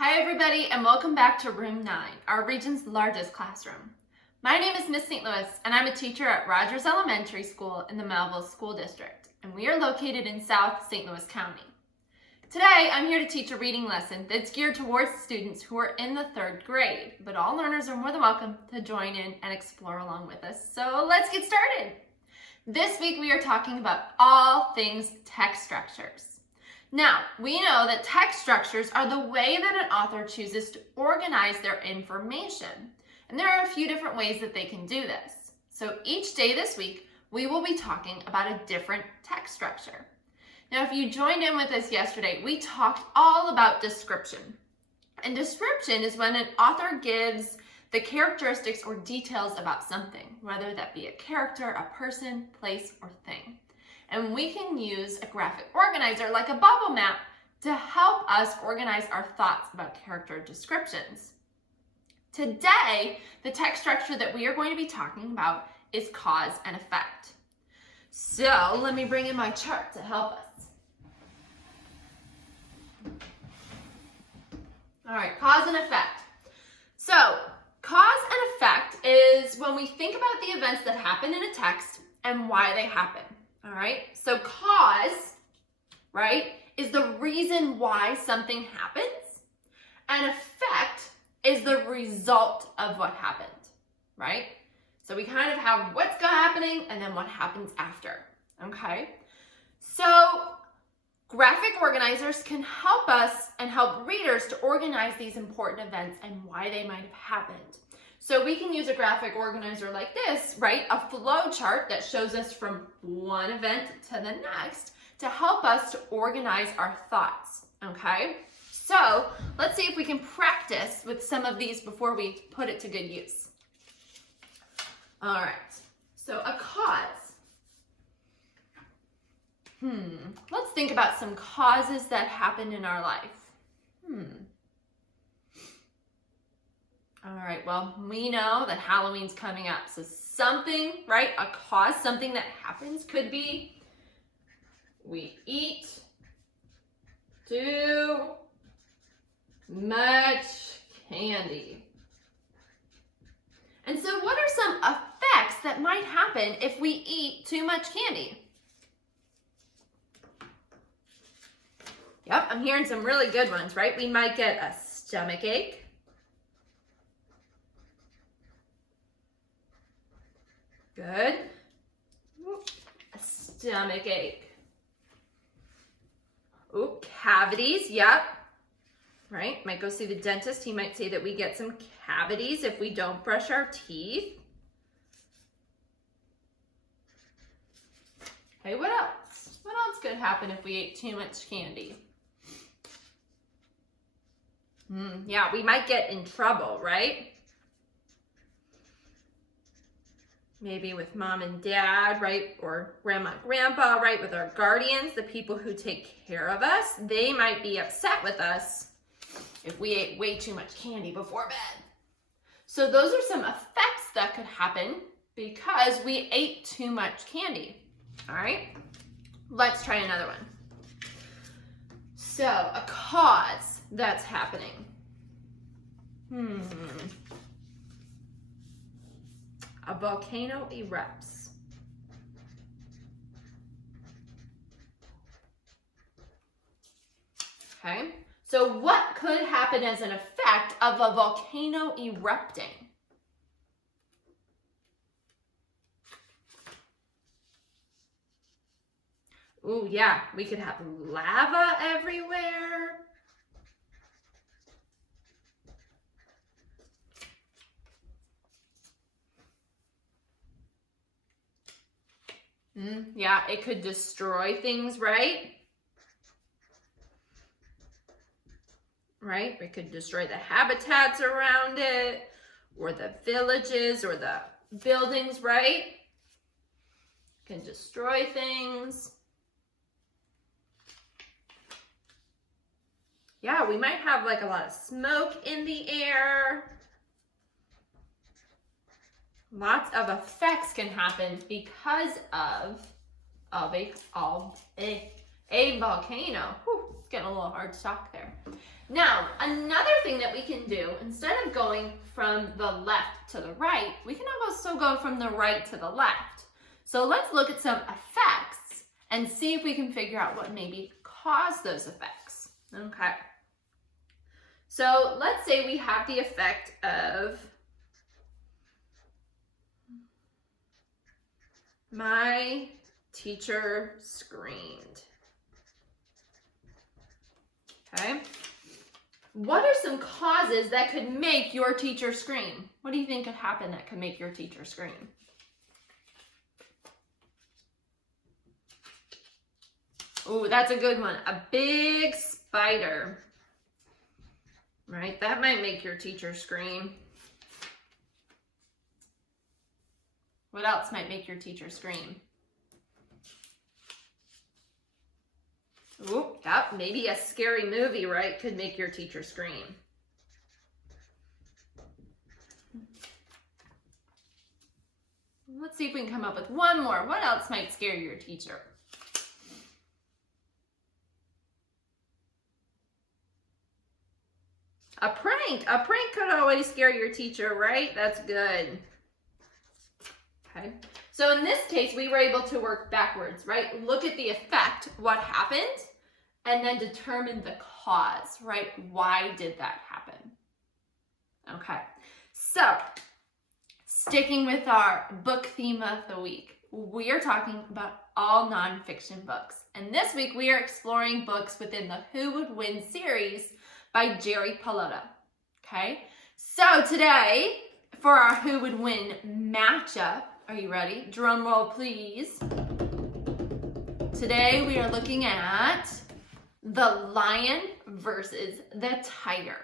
Hi everybody and welcome back to Room 9, our region's largest classroom. My name is Miss St. Louis and I'm a teacher at Rogers Elementary School in the Mehlville School District, and we are located in South St. Louis County. Today I'm here to teach a reading lesson that's geared towards students who are in the 3rd grade, but all learners are more than welcome to join in and explore along with us. So let's get started. This week we are talking about all things text structures. Now, we know that text structures are the way that an author chooses to organize their information. And there are a few different ways that they can do this. So each day this week, we will be talking about a different text structure. Now, if you joined in with us yesterday, we talked all about description. And description is when an author gives the characteristics or details about something, whether that be a character, a person, place, or thing. And we can use a graphic organizer like a bubble map to help us organize our thoughts about character descriptions. Today, the text structure that we are going to be talking about is cause and effect. So let me bring in my chart to help us. All right, cause and effect. So cause and effect is when we think about the events that happen in a text and why they happen. All right, so cause, right, is the reason why something happens, and effect is the result of what happened, right? So we kind of have what's happening and then what happens after, okay? So graphic organizers can help us and help readers to organize these important events and why they might have happened. So we can use a graphic organizer like this, right? A flow chart that shows us from one event to the next to help us to organize our thoughts, okay? So let's see if we can practice with some of these before we put it to good use. All right, so a cause. Let's think about some causes that happened in our life. All right, well, we know that Halloween's coming up. So something, right, a cause, something that happens could be we eat too much candy. And so what are some effects that might happen if we eat too much candy? Yep, I'm hearing some really good ones, right? We might get a stomach ache. Good. A stomach ache. Oh, cavities, yep. Right, might go see the dentist. He might say that we get some cavities if we don't brush our teeth. Okay, what else? What else could happen if we ate too much candy? Yeah, we might get in trouble, right? Maybe with mom and dad, right? Or grandma and grandpa, right? With our guardians, the people who take care of us. They might be upset with us if we ate way too much candy before bed. So those are some effects that could happen because we ate too much candy. All right, let's try another one. So a cause that's happening. A volcano erupts. Okay, so what could happen as an effect of a volcano erupting? Oh yeah, we could have lava everywhere. Yeah, it could destroy things, right? Right? It could destroy the habitats around it, or the villages, or the buildings, right? It can destroy things. Yeah, we might have like a lot of smoke in the air. Lots of effects can happen because of a A volcano. Whew, it's getting a little hard to talk there. Now, another thing that we can do, instead of going from the left to the right, we can also go from the right to the left. So let's look at some effects and see if we can figure out what maybe caused those effects. Okay. So let's say we have the effect of my teacher screamed. Okay. What are some causes that could make your teacher scream? What do you think could happen that could make your teacher scream? Oh, that's a good one. A big spider. Right? That might make your teacher scream. What else might make your teacher scream? Ooh, yep, maybe a scary movie, right, could make your teacher scream. Let's see if we can come up with one more. What else might scare your teacher? A prank. A prank could always scare your teacher, right? That's good. Okay. So in this case, we were able to work backwards, right? Look at the effect, what happened, and then determine the cause, right? Why did that happen? Okay. So sticking with our book theme of the week, we are talking about all nonfiction books. And this week we are exploring books within the Who Would Win series by Jerry Pallotta. Okay. So today, for our Who Would Win matchup, are you ready? Drum roll, please. Today we are looking at the lion versus the tiger.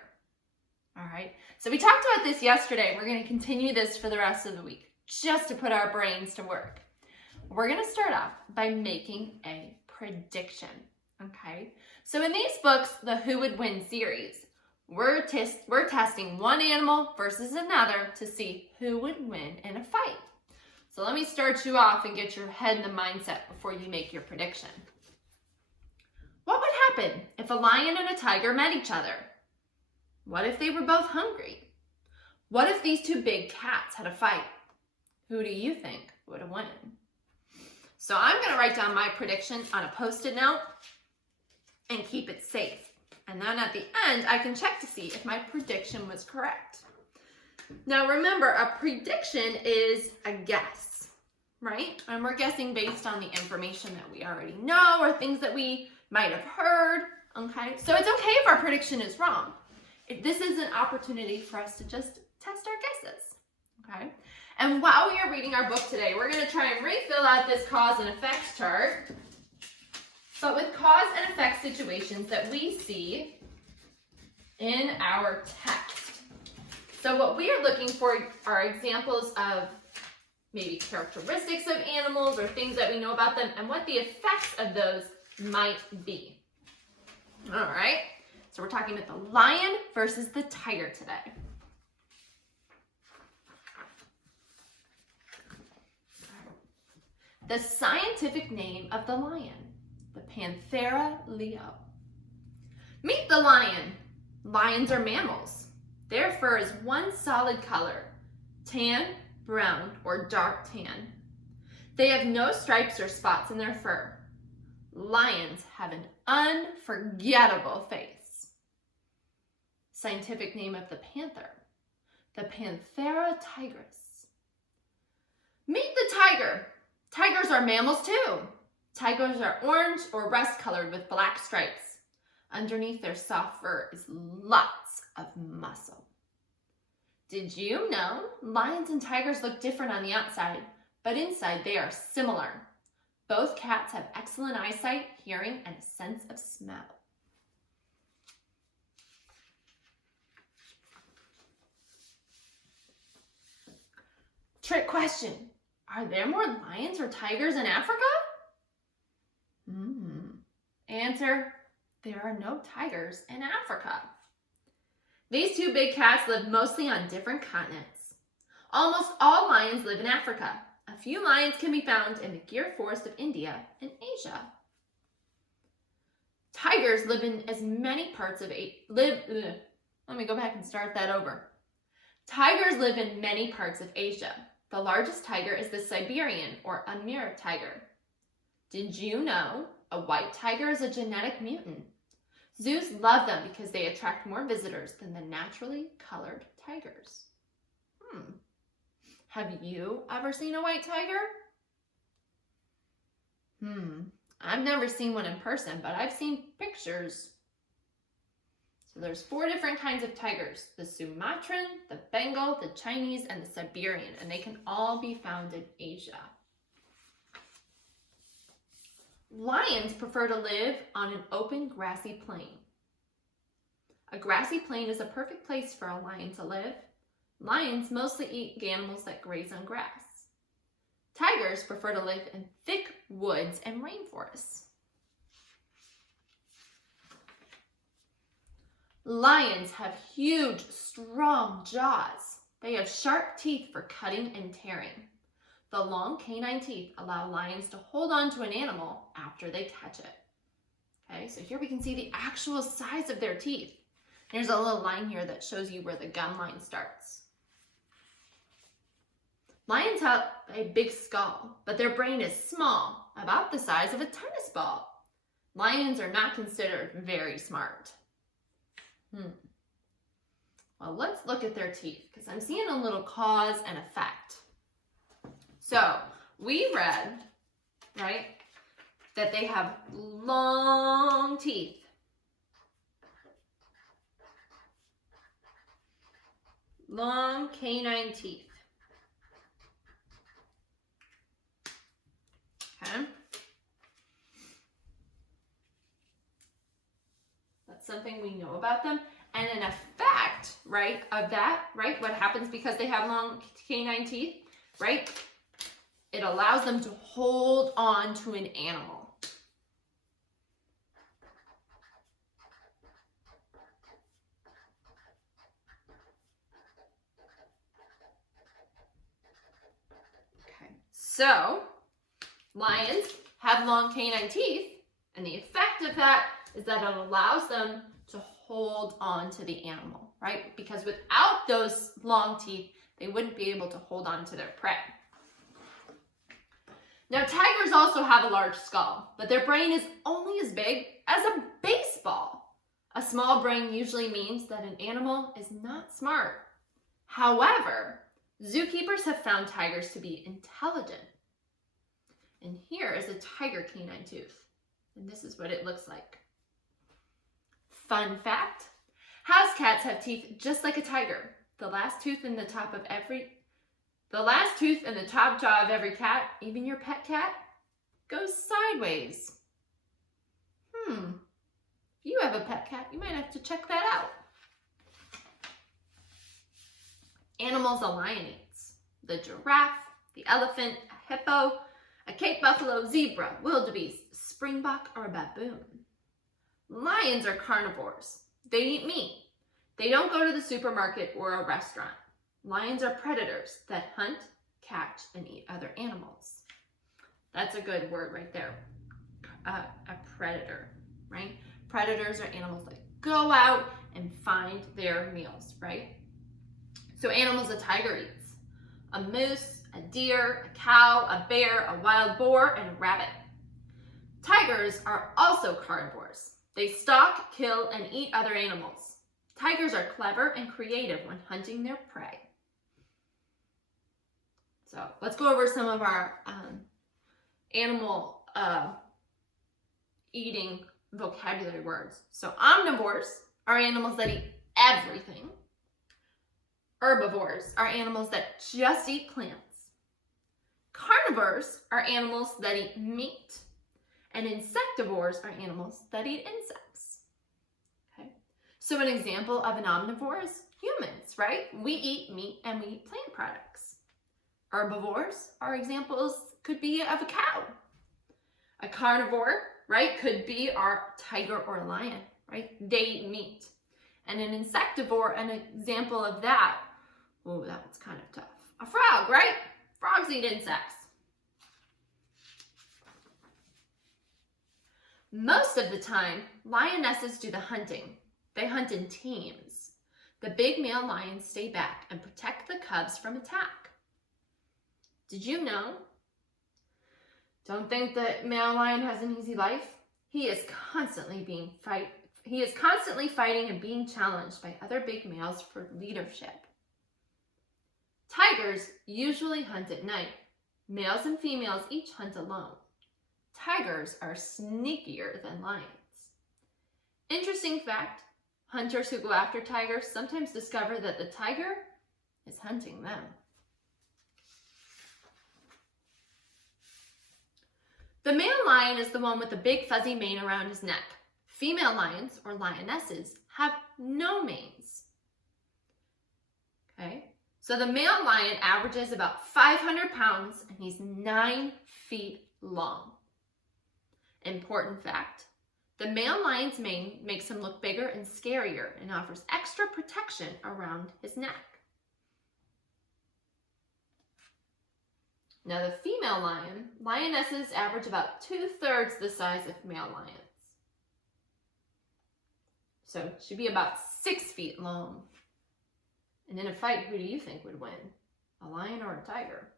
All right. So we talked about this yesterday. We're going to continue this for the rest of the week, just to put our brains to work. We're going to start off by making a prediction. Okay. So in these books, the Who Would Win series, we're testing one animal versus another to see who would win in a fight. So let me start you off and get your head in the mindset before you make your prediction. What would happen if a lion and a tiger met each other? What if they were both hungry? What if these two big cats had a fight? Who do you think would have won? So I'm going to write down my prediction on a Post-it note and keep it safe. And then at the end, I can check to see if my prediction was correct. Now remember, a prediction is a guess, right? And we're guessing based on the information that we already know or things that we might have heard, okay? So it's okay if our prediction is wrong. This is an opportunity for us to just test our guesses, okay? And while we are reading our book today, we're going to try and refill out this cause and effects chart, but with cause and effect situations that we see in our text. So what we are looking for are examples of maybe characteristics of animals or things that we know about them and what the effects of those might be. All right, so we're talking about the lion versus the tiger today. The scientific name of the lion, the Panthera leo. Meet the lion. Lions are mammals. Their fur is one solid color, tan, brown, or dark tan. They have no stripes or spots in their fur. Lions have an unforgettable face. Scientific name of the panther, the Panthera tigris. Meet the tiger. Tigers are mammals too. Tigers are orange or rust colored with black stripes. Underneath their soft fur is lots of muscle. Did you know lions and tigers look different on the outside, but inside they are similar? Both cats have excellent eyesight, hearing, and a sense of smell. Trick question. Are there more lions or tigers in Africa? Answer. There are no tigers in Africa. These two big cats live mostly on different continents. Almost all lions live in Africa. A few lions can be found in the Gir forest of India and Asia. Tigers live in as many parts of Let me go back and start that over. Tigers live in many parts of Asia. The largest tiger is the Siberian or Amur tiger. Did you know a white tiger is a genetic mutant? Zoos love them because they attract more visitors than the naturally colored tigers. Have you ever seen a white tiger? I've never seen one in person, but I've seen pictures. So there's 4 different kinds of tigers: the Sumatran, the Bengal, the Chinese, and the Siberian, and they can all be found in Asia. Lions prefer to live on an open grassy plain. A grassy plain is a perfect place for a lion to live. Lions mostly eat animals that graze on grass. Tigers prefer to live in thick woods and rainforests. Lions have huge, strong jaws. They have sharp teeth for cutting and tearing. The long canine teeth allow lions to hold on to an animal after they catch it. Okay, so here we can see the actual size of their teeth. There's a little line here that shows you where the gum line starts. Lions have a big skull, but their brain is small, about the size of a tennis ball. Lions are not considered very smart. Well, let's look at their teeth, because I'm seeing a little cause and effect. So we read, right, that they have long teeth. Long canine teeth. Okay. That's something we know about them. And an effect, right, of that, right, what happens because they have long canine teeth, right? It allows them to hold on to an animal. Okay, so lions have long canine teeth, and the effect of that is that it allows them to hold on to the animal, right? Because without those long teeth, they wouldn't be able to hold on to their prey. Now, tigers also have a large skull, but their brain is only as big as a baseball. A small brain usually means that an animal is not smart. However, zookeepers have found tigers to be intelligent. And here is a tiger canine tooth, and this is what it looks like. Fun fact, house cats have teeth just like a tiger. The last tooth in the top jaw of every cat, even your pet cat, goes sideways. If you have a pet cat, you might have to check that out. Animals a lion eats: the giraffe, the elephant, a hippo, a Cape buffalo, zebra, wildebeest, springbok, or baboon. Lions are carnivores. They eat meat. They don't go to the supermarket or a restaurant. Lions are predators that hunt, catch, and eat other animals. That's a good word right there. A predator, right? Predators are animals that go out and find their meals, right? So animals a tiger eats: a moose, a deer, a cow, a bear, a wild boar, and a rabbit. Tigers are also carnivores. They stalk, kill, and eat other animals. Tigers are clever and creative when hunting their prey. So let's go over some of our animal eating vocabulary words. So omnivores are animals that eat everything. Herbivores are animals that just eat plants. Carnivores are animals that eat meat. And insectivores are animals that eat insects. Okay. So an example of an omnivore is humans, right? We eat meat and we eat plant products. Herbivores are examples, could be of a cow. A carnivore, right, could be our tiger or a lion, right? They eat meat. And an insectivore, an example of that, oh, that one's kind of tough. A frog, right? Frogs eat insects. Most of the time, lionesses do the hunting. They hunt in teams. The big male lions stay back and protect the cubs from attack. Did you know? Don't think that male lion has an easy life. He is constantly fighting and being challenged by other big males for leadership. Tigers usually hunt at night. Males and females each hunt alone. Tigers are sneakier than lions. Interesting fact, hunters who go after tigers sometimes discover that the tiger is hunting them. The male lion is the one with the big fuzzy mane around his neck. Female lions, or lionesses, have no manes. Okay, so the male lion averages about 500 pounds and he's 9 feet long. Important fact, the male lion's mane makes him look bigger and scarier and offers extra protection around his neck. Now the female lionesses average about 2/3 the size of male lions. So she'd be about 6 feet long. And in a fight, who do you think would win? A lion or a tiger?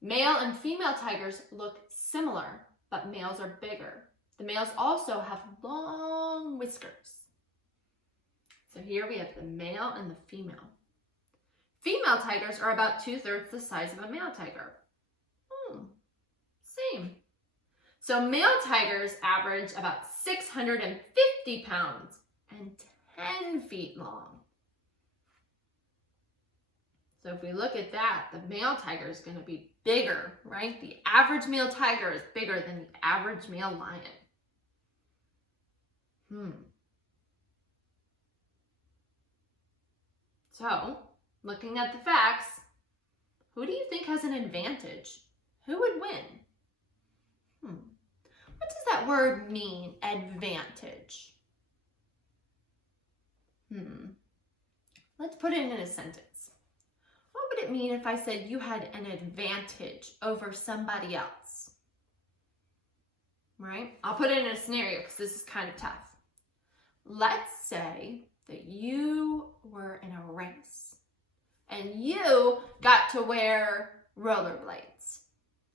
Male and female tigers look similar, but males are bigger. The males also have long whiskers. So here we have the male and the female. Female tigers are about 2/3 the size of a male tiger. Same. So male tigers average about 650 pounds and 10 feet long. So if we look at that, the male tiger is going to be bigger, right? The average male tiger is bigger than the average male lion. So, looking at the facts, who do you think has an advantage? Who would win? What does that word mean, advantage? Let's put it in a sentence. What would it mean if I said you had an advantage over somebody else? Right? I'll put it in a scenario because this is kind of tough. Let's say that you were in a race and you got to wear rollerblades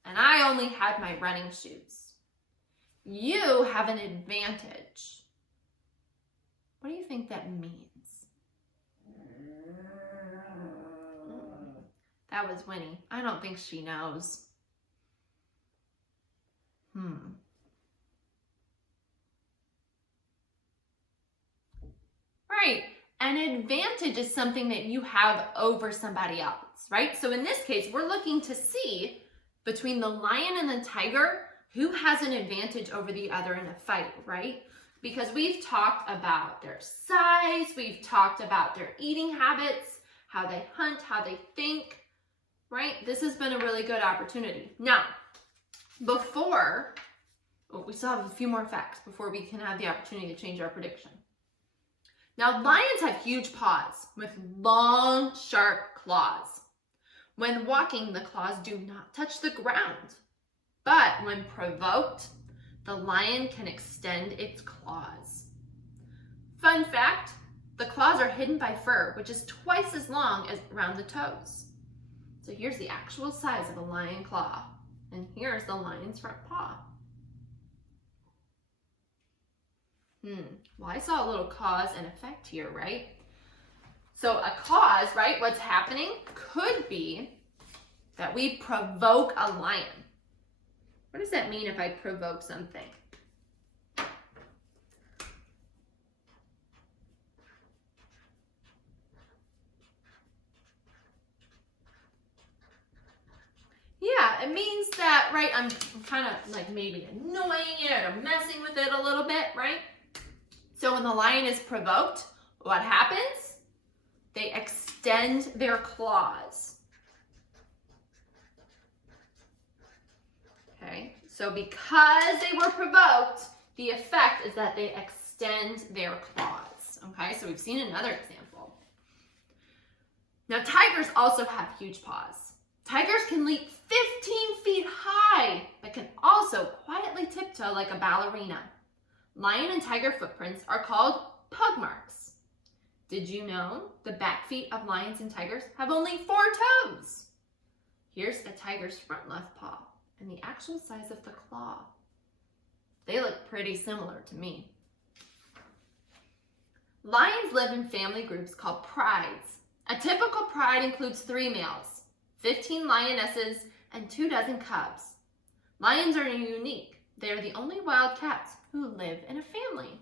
and I only had my running shoes. You have an advantage. What do you think that means? That was Winnie. I don't think she knows. Right. An advantage is something that you have over somebody else, right? So in this case, we're looking to see between the lion and the tiger, who has an advantage over the other in a fight, right? Because we've talked about their size, we've talked about their eating habits, how they hunt, how they think, right? This has been a really good opportunity. Now, we still have a few more facts before we can have the opportunity to change our prediction. Now, lions have huge paws with long, sharp claws. When walking, the claws do not touch the ground. But when provoked, the lion can extend its claws. Fun fact, the claws are hidden by fur, which is twice as long as around the toes. So here's the actual size of a lion claw. And here's the lion's front paw. Well, I saw a little cause and effect here, right? So a cause, right, what's happening could be that we provoke a lion. What does that mean if I provoke something? Yeah, it means that, right, I'm kind of like maybe annoying it or messing with it a little bit, right? So when the lion is provoked, what happens? They extend their claws. Okay, so because they were provoked, the effect is that they extend their claws. Okay, so we've seen another example. Now, tigers also have huge paws. Tigers can leap 15 feet high, but can also quietly tiptoe like a ballerina. Lion and tiger footprints are called pug marks. Did you know the back feet of lions and tigers have only 4 toes? Here's a tiger's front left paw and the actual size of the claw. They look pretty similar to me. Lions live in family groups called prides. A typical pride includes 3 males, 15 lionesses, and 24 cubs. Lions are unique. They are the only wild cats who live in a family.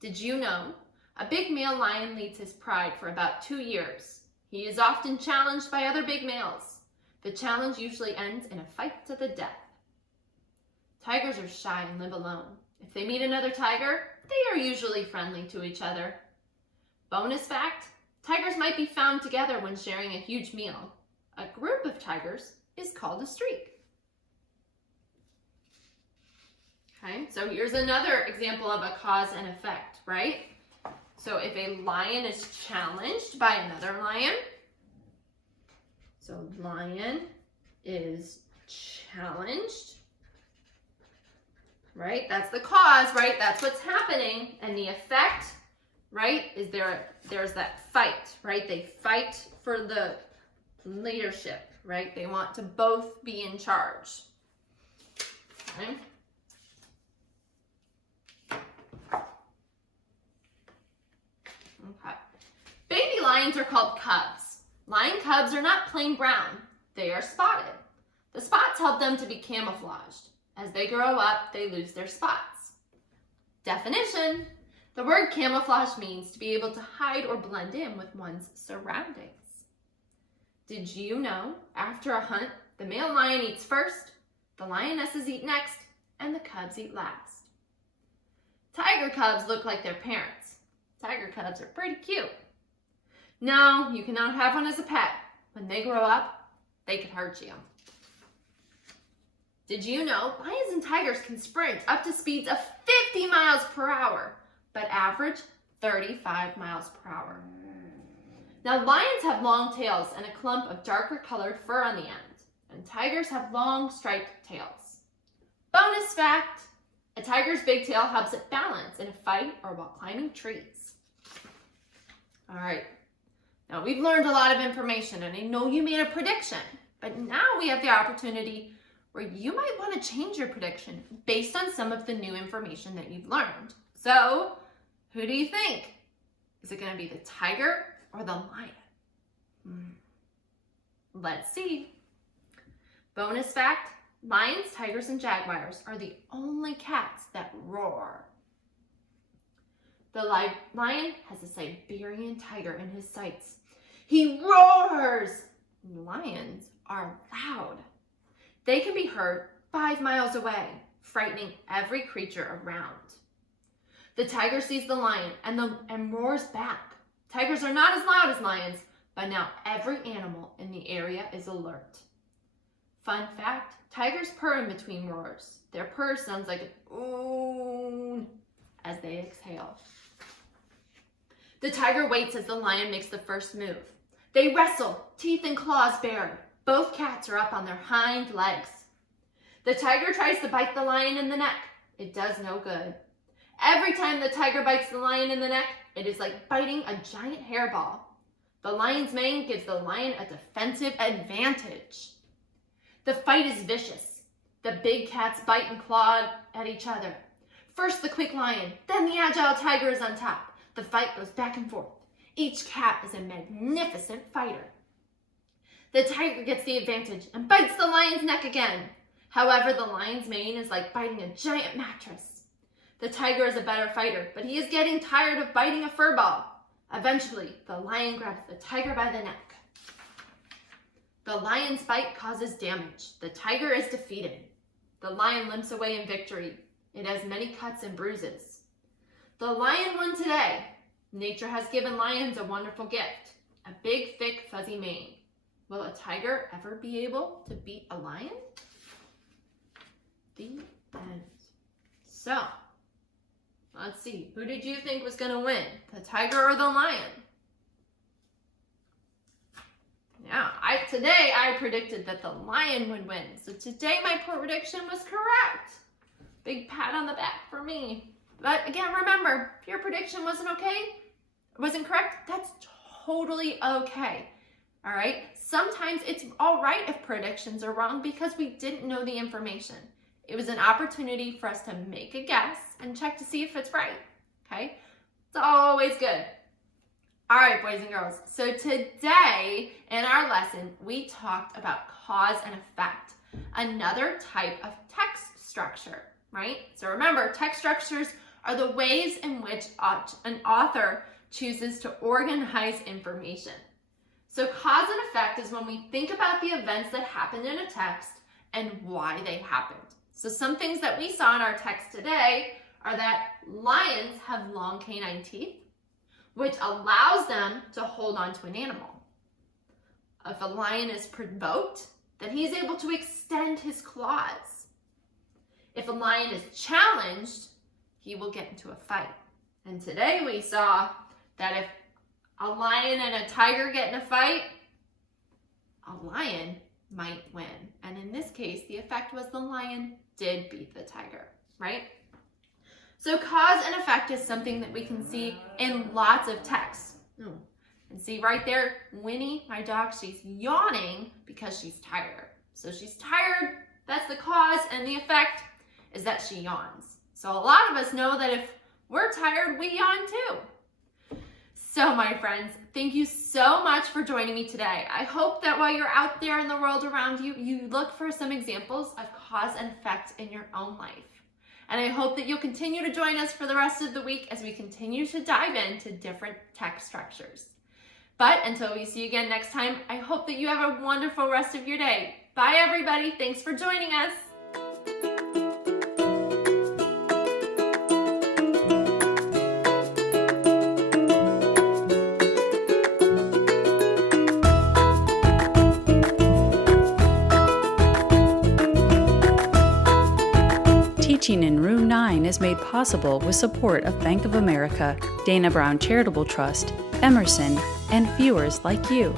Did you know a big male lion leads his pride for about 2 years? He is often challenged by other big males. The challenge usually ends in a fight to the death. Tigers are shy and live alone. If they meet another tiger, they are usually friendly to each other. Bonus fact, tigers might be found together when sharing a huge meal. A group of tigers is called a streak. Okay, so here's another example of a cause and effect, right? So if a lion is challenged by another lion, so lion is challenged, right? That's the cause, right? That's what's happening. And the effect, right, is there's that fight, right? They fight for the leadership, right? They want to both be in charge. Okay. Okay. Baby lions are called cubs. Lion cubs are not plain brown. They are spotted. The spots help them to be camouflaged. As they grow up, they lose their spots. Definition: the word camouflage means to be able to hide or blend in with one's surroundings. Did you know after a hunt, the male lion eats first, the lionesses eat next, and the cubs eat last? Tiger cubs look like their parents. Tiger cubs are pretty cute. No, you cannot have one as a pet. When they grow up, they could hurt you. Did you know lions and tigers can sprint up to speeds of 50 miles per hour, but average 35 miles per hour? Now, lions have long tails and a clump of darker colored fur on the end, and tigers have long striped tails. Bonus fact, a tiger's big tail helps it balance in a fight or while climbing trees. All right, now we've learned a lot of information, and I know you made a prediction, but now we have the opportunity where you might want to change your prediction based on some of the new information that you've learned. So, who do you think? Is it going to be the tiger or the lion? Let's see. Bonus fact, lions, tigers, and jaguars are the only cats that roar. The lion has a Siberian tiger in his sights. He roars. Lions are loud. They can be heard 5 miles away, frightening every creature around. The tiger sees the lion and roars back. Tigers are not as loud as lions, but now every animal in the area is alert. Fun fact, tigers purr in between roars. Their purr sounds like an oon as they exhale. The tiger waits as the lion makes the first move. They wrestle, teeth and claws bared. Both cats are up on their hind legs. The tiger tries to bite the lion in the neck. It does no good. Every time the tiger bites the lion in the neck, it is like biting a giant hairball. The lion's mane gives the lion a defensive advantage. The fight is vicious. The big cats bite and claw at each other. First the quick lion, then the agile tiger is on top. The fight goes back and forth. Each cat is a magnificent fighter. The tiger gets the advantage and bites the lion's neck again. However, the lion's mane is like biting a giant mattress. The tiger is a better fighter, but he is getting tired of biting a fur ball. Eventually, the lion grabs the tiger by the neck. The lion's bite causes damage. The tiger is defeated. The lion limps away in victory. It has many cuts and bruises. The lion won today. Nature has given lions a wonderful gift, a big, thick, fuzzy mane. Will a tiger ever be able to beat a lion? The end. So, let's see. Who did you think was going to win? The tiger or the lion? Yeah, today I predicted that the lion would win. So today my prediction was correct. Big pat on the back for me. But again, remember, if your prediction wasn't correct, that's totally okay. All right? Sometimes it's all right if predictions are wrong because we didn't know the information. It was an opportunity for us to make a guess and check to see if it's right. Okay? It's always good. All right, boys and girls. So today in our lesson, we talked about cause and effect, another type of text structure, right? So remember, text structures are the ways in which an author chooses to organize information. So cause and effect is when we think about the events that happened in a text and why they happened. So some things that we saw in our text today are that lions have long canine teeth, which allows them to hold on to an animal. If a lion is provoked, then he's able to extend his claws. If a lion is challenged, he will get into a fight. And today we saw that if a lion and a tiger get in a fight, a lion might win. And in this case, the effect was the lion did beat the tiger, right? So cause and effect is something that we can see in lots of texts. And see right there, Winnie, my dog, she's yawning because she's tired. So she's tired, that's the cause, and the effect is that she yawns. So a lot of us know that if we're tired, we yawn too. So my friends, thank you so much for joining me today. I hope that while you're out there in the world around you, you look for some examples of cause and effect in your own life. And I hope that you'll continue to join us for the rest of the week as we continue to dive into different text structures. But until we see you again next time, I hope that you have a wonderful rest of your day. Bye everybody, thanks for joining us. Teaching in Room 9 is made possible with support of Bank of America, Dana Brown Charitable Trust, Emerson, and viewers like you.